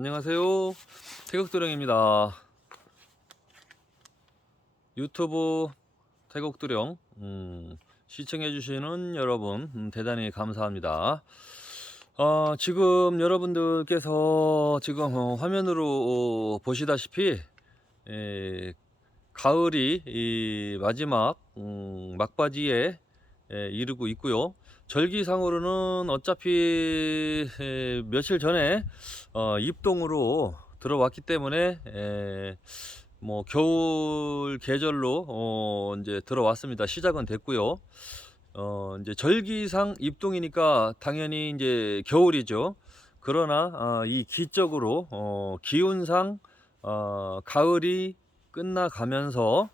안녕하세요. 태국도령입니다. 유튜브 태국도령 시청해주시는 여러분 대단히 감사합니다. 지금 여러분들께서 지금 화면으로 보시다시피 가을이 마지막 막바지에 이르고 있고요. 절기상으로는 어차피 며칠 전에 입동으로 들어왔기 때문에 뭐 겨울 계절로 이제 들어왔습니다. 시작은 됐고요. 이제 절기상 입동이니까 당연히 이제 겨울이죠. 그러나 이 기적으로 기운상 가을이 끝나가면서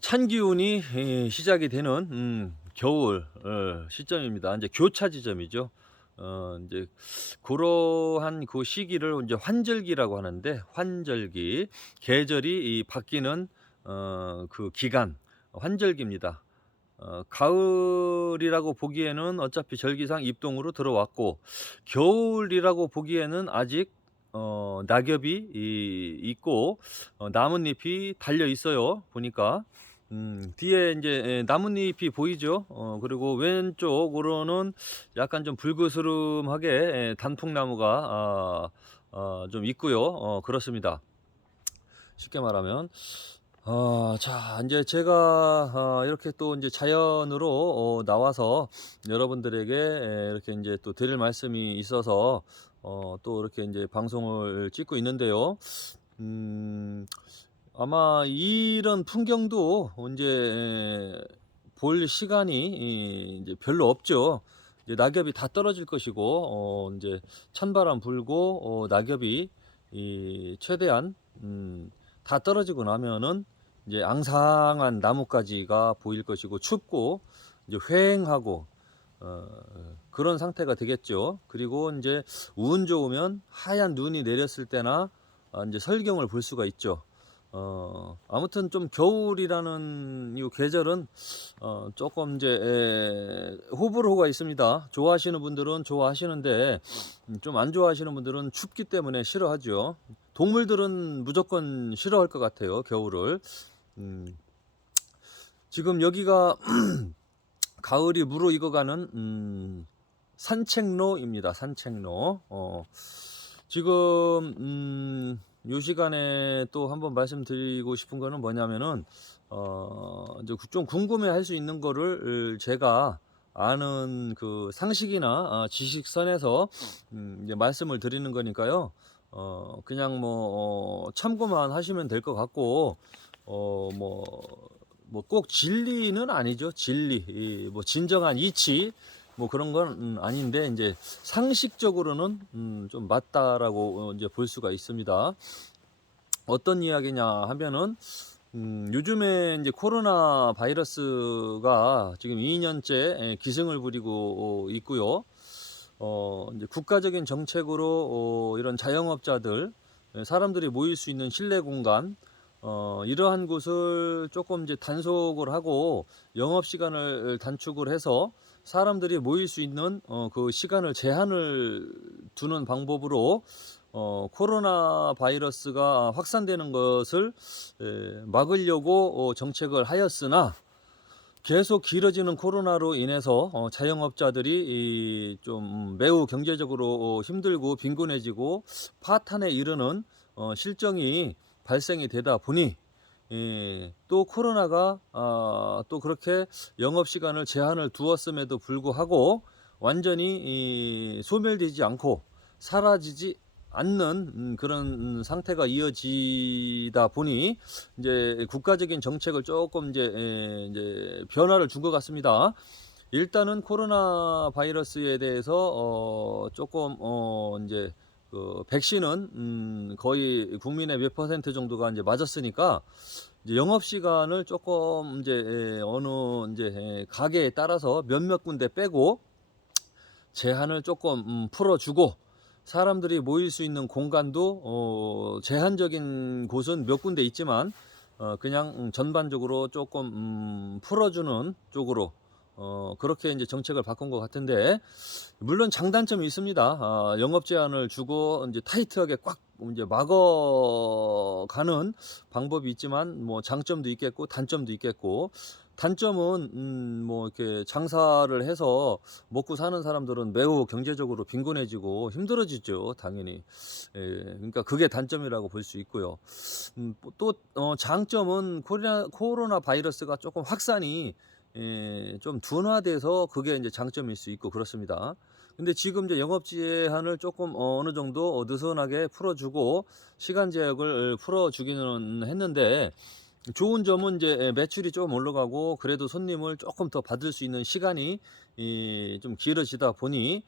찬 기운이 시작이 되는 겨울 시점입니다. 이제 교차 지점이죠. 이제 그러한 그 시기를 이제 환절기라고 하는데, 환절기 계절이 바뀌는 그 기간 환절기입니다. 가을이라고 보기에는 어차피 절기상 입동으로 들어왔고, 겨울이라고 보기에는 아직 낙엽이 있고 나뭇잎이 달려 있어요. 보니까 뒤에 이제 나뭇잎이 보이죠. 그리고 왼쪽으로는 약간 좀 불그스름하게 단풍나무가 좀 있고요. 그렇습니다. 쉽게 말하면 자, 이제 제가 이렇게 또 이제 자연으로 나와서 여러분들에게 이렇게 이제 또 드릴 말씀이 있어서 또 이렇게 이제 방송을 찍고 있는데요. 아마 이런 풍경도 이제 볼 시간이 이제 별로 없죠. 이제 낙엽이 다 떨어질 것이고, 이제 찬바람 불고 낙엽이 최대한 다 떨어지고 나면은 이제 앙상한 나뭇가지가 보일 것이고, 춥고 이제 휑하고 그런 상태가 되겠죠. 그리고 이제 운 좋으면 하얀 눈이 내렸을 때나 이제 설경을 볼 수가 있죠. 아무튼 좀 겨울이라는 이 계절은 조금 이제 호불호가 있습니다. 좋아하시는 분들은 좋아하시는데 좀 안 좋아하시는 분들은 춥기 때문에 싫어하죠. 동물들은 무조건 싫어할 것 같아요, 겨울을. 지금 여기가 가을이 무르익어가는 산책로입니다. 산책로. 지금 요 시간에 또 한번 말씀드리고 싶은 거는 뭐냐면은 이제 좀 궁금해 할 수 있는 거를 제가 아는 그 상식이나 지식선에서 이제 말씀을 드리는 거니까요. 그냥 뭐 참고만 하시면 될 것 같고, 뭐 꼭 진리는 아니죠. 진리, 뭐 진정한 이치, 뭐 그런 건 아닌데, 이제 상식적으로는 좀 맞다라고 이제 볼 수가 있습니다. 어떤 이야기냐 하면은 요즘에 이제 코로나 바이러스가 지금 2년째 기승을 부리고 있고요. 이제 국가적인 정책으로 이런 자영업자들, 사람들이 모일 수 있는 실내 공간, 이러한 곳을 조금 이제 단속을 하고 영업 시간을 단축을 해서 사람들이 모일 수 있는 그 시간을 제한을 두는 방법으로 코로나 바이러스가 확산되는 것을 막으려고 정책을 하였으나, 계속 길어지는 코로나로 인해서 자영업자들이 좀 매우 경제적으로 힘들고 빈곤해지고 파탄에 이르는 실정이 발생이 되다 보니, 또 코로나가 또 그렇게 영업시간을 제한을 두었음에도 불구하고 완전히 소멸되지 않고 사라지지 않는 그런 상태가 이어지다 보니 이제 국가적인 정책을 조금 이제 변화를 준 것 같습니다. 일단은 코로나 바이러스에 대해서 조금 이제 그 백신은 거의 국민의 몇 퍼센트 정도가 이제 맞았으니까, 이제 영업 시간을 조금 이제 어느 이제 가게에 따라서 몇몇 군데 빼고 제한을 조금 풀어주고, 사람들이 모일 수 있는 공간도 제한적인 곳은 몇 군데 있지만 그냥 전반적으로 조금 풀어주는 쪽으로 그렇게 이제 정책을 바꾼 것 같은데, 물론 장단점이 있습니다. 영업 제한을 주고 이제 타이트하게 꽉 이제 막아가는 방법이 있지만 뭐 장점도 있겠고 단점도 있겠고, 단점은 뭐 이렇게 장사를 해서 먹고 사는 사람들은 매우 경제적으로 빈곤해지고 힘들어지죠, 당연히. 예, 그러니까 그게 단점이라고 볼 수 있고요. 또 장점은 코로나 바이러스가 조금 확산이 좀 둔화돼서 그게 이제 장점일 수 있고 그렇습니다. 근데 지금 이제 영업 제한을 조금 어느 정도 느슨하게 풀어주고 시간 제약을 풀어주기는 했는데, 좋은 점은 이제 매출이 좀 올라가고 그래도 손님을 조금 더 받을 수 있는 시간이 좀 길어지다 보니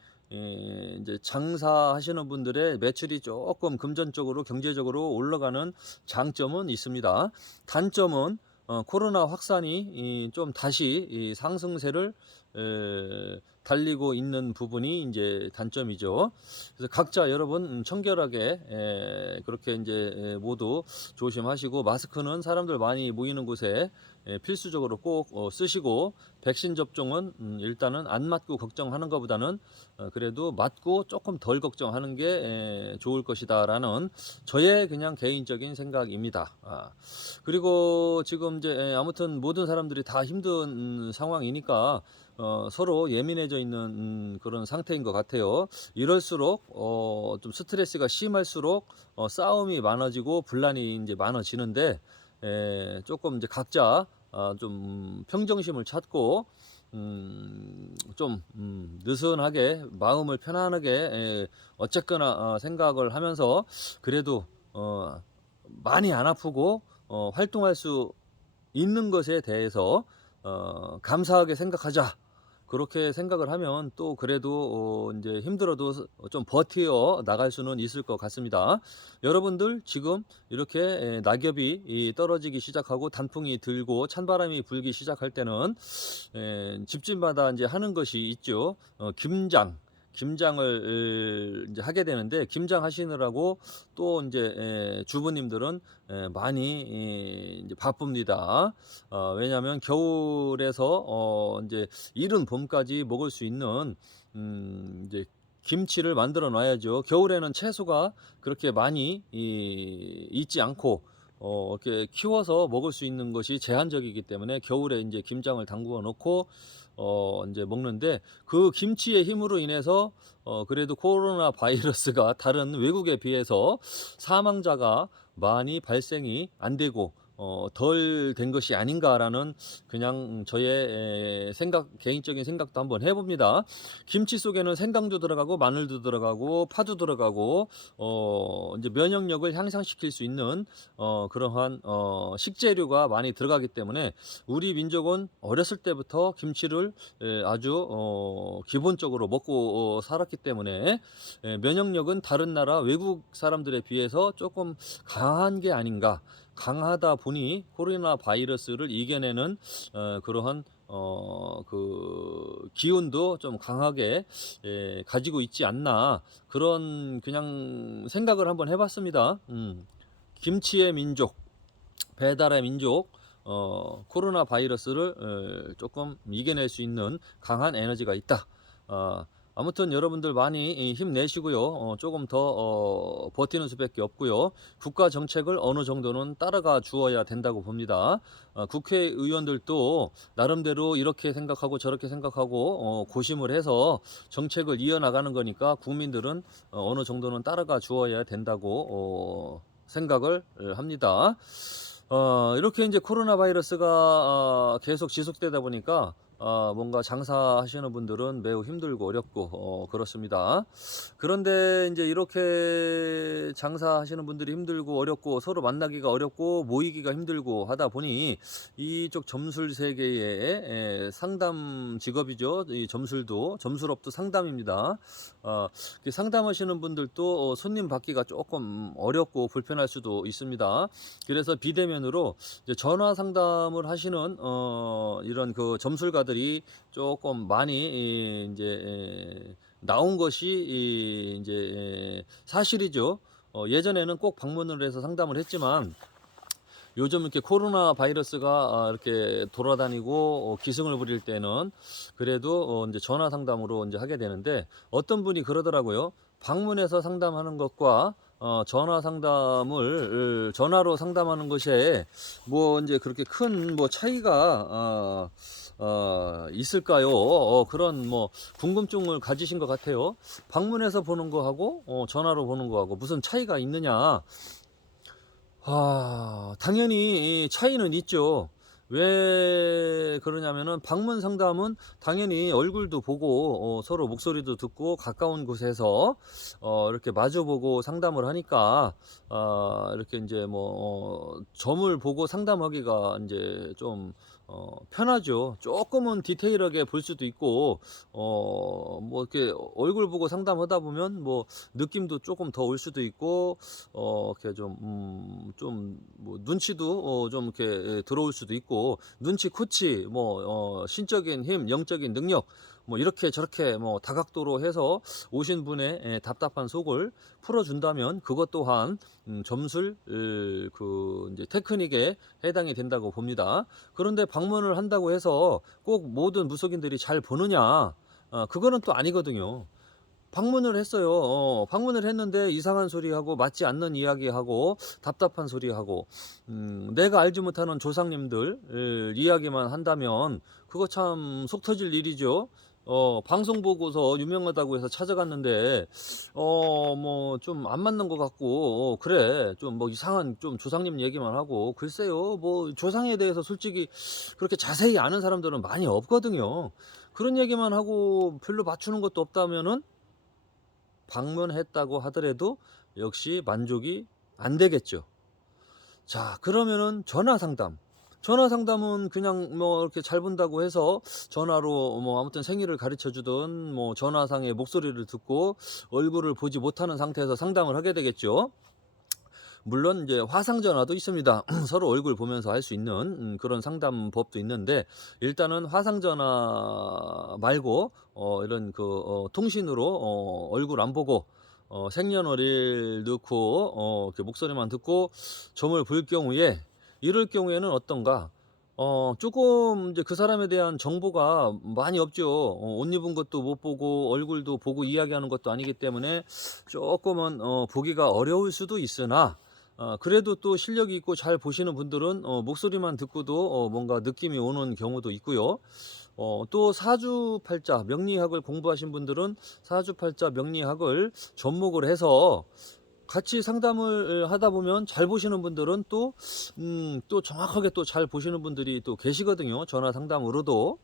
이제 장사하시는 분들의 매출이 조금 금전적으로 경제적으로 올라가는 장점은 있습니다. 단점은 코로나 확산이 좀 다시 이 상승세를 달리고 있는 부분이 이제 단점이죠. 그래서 각자 여러분 청결하게 그렇게 이제 모두 조심하시고, 마스크는 사람들 많이 모이는 곳에 필수적으로 꼭 쓰시고, 백신 접종은 일단은 안 맞고 걱정하는 것보다는 그래도 맞고 조금 덜 걱정하는 게 좋을 것이다라는 저의 그냥 개인적인 생각입니다. 그리고 지금 이제 아무튼 모든 사람들이 다 힘든 상황이니까 서로 예민해져 있는 그런 상태인 것 같아요. 이럴수록 좀 스트레스가 심할수록 싸움이 많아지고 분란이 이제 많아지는데, 조금 이제 각자 좀 평정심을 찾고 좀 느슨하게 마음을 편안하게 어쨌거나 생각을 하면서 그래도 많이 안 아프고 활동할 수 있는 것에 대해서 감사하게 생각하자. 그렇게 생각을 하면 또 그래도 이제 힘들어도 좀 버티어 나갈 수는 있을 것 같습니다. 여러분들 지금 이렇게 낙엽이 떨어지기 시작하고 단풍이 들고 찬바람이 불기 시작할 때는 집집마다 이제 하는 것이 있죠. 김장을 이제 하게 되는데, 김장 하시느라고 또 이제 주부님들은 많이 이제 바쁩니다. 왜냐하면 겨울에서 이제 이른 봄까지 먹을 수 있는 이제 김치를 만들어 놔야죠. 겨울에는 채소가 그렇게 많이 있지 않고 이렇게 키워서 먹을 수 있는 것이 제한적이기 때문에 겨울에 이제 김장을 담그어 놓고 이제 먹는데, 그 김치의 힘으로 인해서 그래도 코로나 바이러스가 다른 외국에 비해서 사망자가 많이 발생이 안 되고 덜 된 것이 아닌가라는 그냥 저의 개인적인 생각도 한번 해봅니다. 김치 속에는 생강도 들어가고 마늘도 들어가고 파도 들어가고 이제 면역력을 향상시킬 수 있는 그러한 식재료가 많이 들어가기 때문에 우리 민족은 어렸을 때부터 김치를 아주 기본적으로 먹고 살았기 때문에 면역력은 다른 나라 외국 사람들에 비해서 조금 강한 게 아닌가. 강하다 보니 코로나 바이러스를 이겨내는 그러한 그 기운도 좀 강하게 가지고 있지 않나, 그런 그냥 생각을 한번 해봤습니다. 김치의 민족, 배달의 민족, 코로나 바이러스를 조금 이겨낼 수 있는 강한 에너지가 있다. 아무튼 여러분들 많이 힘내시고요. 조금 더 버티는 수밖에 없고요. 국가 정책을 어느 정도는 따라가 주어야 된다고 봅니다. 국회의원들도 나름대로 이렇게 생각하고 저렇게 생각하고 고심을 해서 정책을 이어나가는 거니까 국민들은 어느 정도는 따라가 주어야 된다고 생각을 합니다. 이렇게 이제 코로나 바이러스가 계속 지속되다 보니까 뭔가 장사하시는 분들은 매우 힘들고 어렵고 그렇습니다. 그런데 이제 이렇게 장사하시는 분들이 힘들고 어렵고 서로 만나기가 어렵고 모이기가 힘들고 하다 보니 이쪽 점술 세계의 상담 직업이죠. 이 점술업도 상담입니다. 상담하시는 분들도 손님 받기가 조금 어렵고 불편할 수도 있습니다. 그래서 비대면으로 이제 전화 상담을 하시는 이런 그 점술가들이 조금 많이 이제 나온 것이 이제 사실이죠. 예전에는 꼭 방문을 해서 상담을 했지만 요즘 이렇게 코로나 바이러스가 이렇게 돌아다니고 기승을 부릴 때는 그래도 이제 전화 상담으로 이제 하게 되는데, 어떤 분이 그러더라고요. 방문해서 상담하는 것과 전화 상담을 전화로 상담하는 것에 뭐 이제 그렇게 큰 뭐 차이가 있을까요? 그런 뭐 궁금증을 가지신 것 같아요. 방문해서 보는 거하고 전화로 보는 거하고 무슨 차이가 있느냐? 당연히 이 차이는 있죠. 왜 그러냐면은 방문 상담은 당연히 얼굴도 보고 서로 목소리도 듣고 가까운 곳에서 이렇게 마주 보고 상담을 하니까 이렇게 인제 뭐 점을 보고 상담하기가 인제 좀 편하죠. 쪼끔은 디테일하게 볼 수도 있고 뭐 이렇게 얼굴 보고 상담하다 보면 뭐 느낌도 쪼끔 더 올 수도 있고 이렇게 좀 뭐 눈치도 좀 이렇게 들어올 수도 있고, 눈치, 코치, 뭐 신적인 힘, 영적인 능력, 뭐 이렇게 저렇게 뭐 다각도로 해서 오신 분의 답답한 속을 풀어준다면 그것 또한 점술 그 이제 테크닉에 해당이 된다고 봅니다. 그런데 방문을 한다고 해서 꼭 모든 무속인들이 잘 보느냐? 그거는 또 아니거든요. 방문을 했어요. 방문을 했는데 이상한 소리하고 맞지 않는 이야기하고 답답한 소리하고 내가 알지 못하는 조상님들 이야기만 한다면 그거 참 속 터질 일이죠. 방송 보고서 유명하다고 해서 찾아갔는데 뭐 좀 안 맞는 것 같고, 그래 좀 뭐 이상한 좀 조상님 얘기만 하고, 글쎄요 뭐 조상에 대해서 솔직히 그렇게 자세히 아는 사람들은 많이 없거든요. 그런 얘기만 하고 별로 맞추는 것도 없다면은 방문했다고 하더라도 역시 만족이 안 되겠죠. 자, 그러면은 전화 상담. 전화 상담은 그냥 뭐 이렇게 잘 본다고 해서 전화로 뭐 아무튼 생일을 가르쳐 주든 뭐 전화상의 목소리를 듣고 얼굴을 보지 못하는 상태에서 상담을 하게 되겠죠. 물론 이제 화상 전화도 있습니다. 서로 얼굴 보면서 할 수 있는 그런 상담법도 있는데, 일단은 화상 전화 말고 이런 그 통신으로 얼굴 안 보고 생년월일 넣고 이렇게 목소리만 듣고 점을 볼 경우에, 이럴 경우에는 어떤가? 조금 이제 그 사람에 대한 정보가 많이 없죠. 옷 입은 것도 못 보고 얼굴도 보고 이야기하는 것도 아니기 때문에 조금은 보기가 어려울 수도 있으나, 그래도 또 실력이 있고 잘 보시는 분들은 목소리만 듣고도 뭔가 느낌이 오는 경우도 있고요. 또 사주팔자 명리학을 공부하신 분들은 사주팔자 명리학을 접목을 해서 같이 상담을 하다 보면 잘 보시는 분들은 또 정확하게 또 잘 보시는 분들이 또 계시거든요, 전화 상담으로도.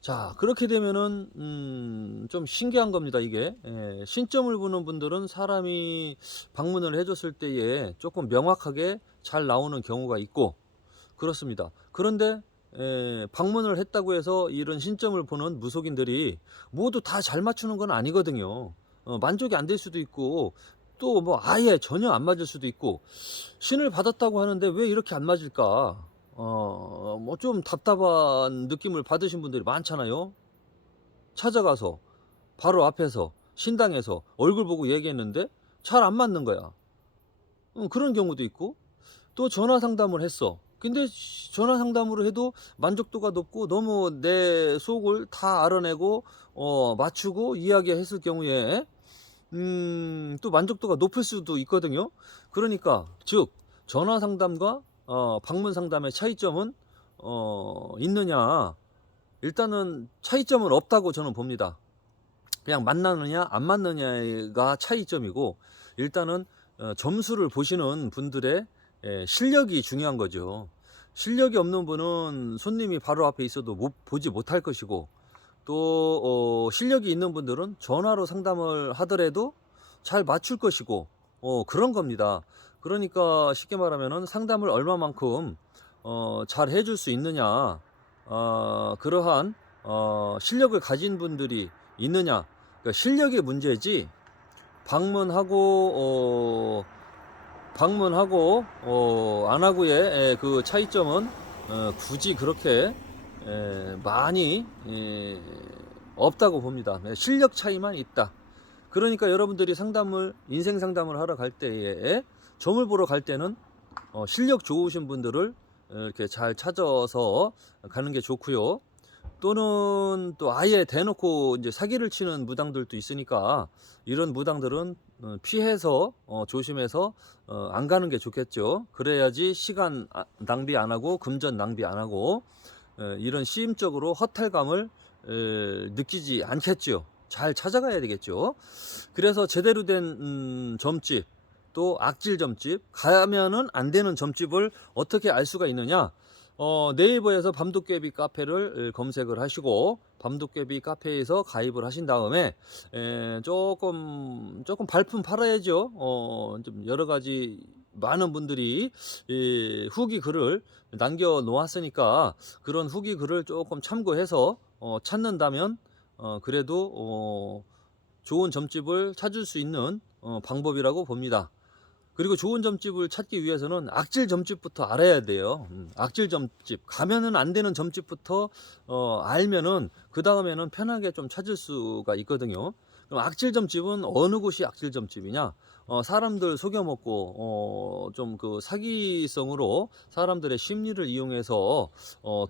자, 그렇게 되면은 좀 신기한 겁니다, 이게. 예, 신점을 보는 분들은 사람이 방문을 해 줬을 때에 조금 명확하게 잘 나오는 경우가 있고 그렇습니다. 그런데 방문을 했다고 해서 이런 신점을 보는 무속인들이 모두 다 잘 맞추는 건 아니거든요. 만족이 안 될 수도 있고, 또 뭐 아예 전혀 안 맞을 수도 있고, 신을 받았다고 하는데 왜 이렇게 안 맞을까? 뭐 좀 답답한 느낌을 받으신 분들이 많잖아요. 찾아가서 바로 앞에서 신당에서 얼굴 보고 얘기했는데 잘 안 맞는 거야. 그런 경우도 있고, 또 전화 상담을 했어. 근데 전화 상담으로 해도 만족도가 높고 너무 내 속을 다 알아내고 맞추고 이야기했을 경우에 또 만족도가 높을 수도 있거든요. 그러니까 즉 전화 상담과 방문 상담의 차이점은 있느냐? 일단은 차이점은 없다고 저는 봅니다. 그냥 만나느냐 안 맞느냐가 차이점이고, 일단은 점수를 보시는 분들의 실력이 중요한 거죠. 실력이 없는 분은 손님이 바로 앞에 있어도 보지 못할 것이고, 또 실력이 있는 분들은 전화로 상담을 하더라도 잘 맞출 것이고 그런 겁니다. 그러니까 쉽게 말하면은 상담을 얼마만큼 잘 해줄 수 있느냐, 그러한 실력을 가진 분들이 있느냐, 그러니까 실력의 문제지, 방문하고 안 하고의 그 차이점은 굳이 그렇게 많이 없다고 봅니다. 실력 차이만 있다. 그러니까 여러분들이 인생 상담을 하러 갈 때에 점을 보러 갈 때는 실력 좋으신 분들을 이렇게 잘 찾아서 가는 게 좋고요. 또는 또 아예 대놓고 이제 사기를 치는 무당들도 있으니까 이런 무당들은 피해서 조심해서 안 가는 게 좋겠죠. 그래야지 시간 낭비 안 하고 금전 낭비 안 하고 이런 시임적으로 허탈감을 느끼지 않겠죠. 잘 찾아가야 되겠죠. 그래서 제대로 된 점집, 또 악질 점집, 가면은 안 되는 점집을 어떻게 알 수가 있느냐? 네이버에서 밤도깨비 카페를 검색을 하시고 밤도깨비 카페에서 가입을 하신 다음에 조금 발품 팔아야죠. 좀 여러 가지 많은 분들이 후기 글을 남겨 놓았으니까 그런 후기 글을 조금 참고해서 찾는다면 그래도 좋은 점집을 찾을 수 있는 방법이라고 봅니다. 그리고 좋은 점집을 찾기 위해서는 악질 점집부터 알아야 돼요. 악질 점집, 가면은 안 되는 점집부터 알면은 그 다음에는 편하게 좀 찾을 수가 있거든요. 그럼 악질 점집은 어느 곳이 악질 점집이냐? 사람들 속여먹고 좀 그 사기성으로 사람들의 심리를 이용해서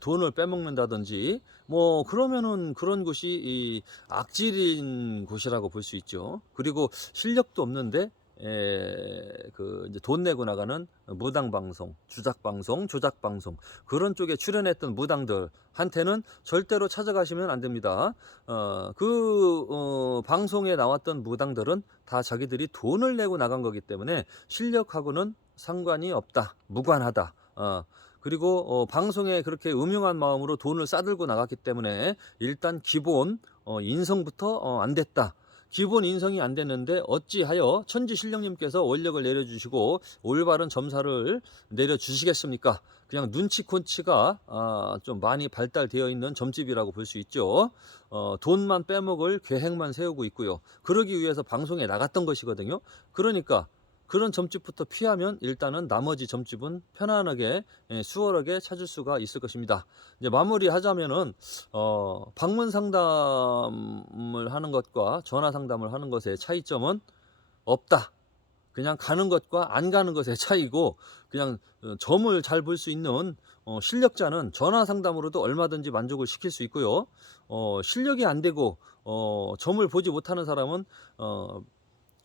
돈을 빼먹는다든지 뭐 그러면은 그런 곳이 이 악질인 곳이라고 볼 수 있죠. 그리고 실력도 없는데 그 이제 돈 내고 나가는 무당 방송, 주작 방송, 조작 방송 그런 쪽에 출연했던 무당들한테는 절대로 찾아가시면 안 됩니다. 방송에 나왔던 무당들은 다 자기들이 돈을 내고 나간 거기 때문에 실력하고는 상관이 없다, 무관하다. 그리고 방송에 그렇게 음흉한 마음으로 돈을 싸들고 나갔기 때문에 일단 기본 인성부터 안 됐다. 기본 인성이 안 됐는데 어찌하여 천지신령님께서 원력을 내려주시고 올바른 점사를 내려주시겠습니까? 그냥 눈치콘치가 좀 많이 발달되어 있는 점집이라고 볼 수 있죠. 돈만 빼먹을 계획만 세우고 있고요. 그러기 위해서 방송에 나갔던 것이거든요. 그러니까 그런 점집부터 피하면 일단은 나머지 점집은 편안하게 수월하게 찾을 수가 있을 것입니다. 이제 마무리하자면은 방문 상담을 하는 것과 전화 상담을 하는 것의 차이점은 없다. 그냥 가는 것과 안 가는 것의 차이고 그냥 점을 잘 볼 수 있는 실력자는 전화 상담으로도 얼마든지 만족을 시킬 수 있고요. 실력이 안 되고 점을 보지 못하는 사람은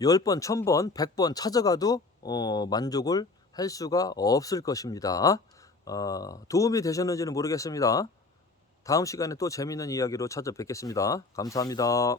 10번, 1000번, 100번 찾아가도 만족을 할 수가 없을 것입니다. 도움이 되셨는지는 모르겠습니다. 다음 시간에 또 재미있는 이야기로 찾아뵙겠습니다. 감사합니다.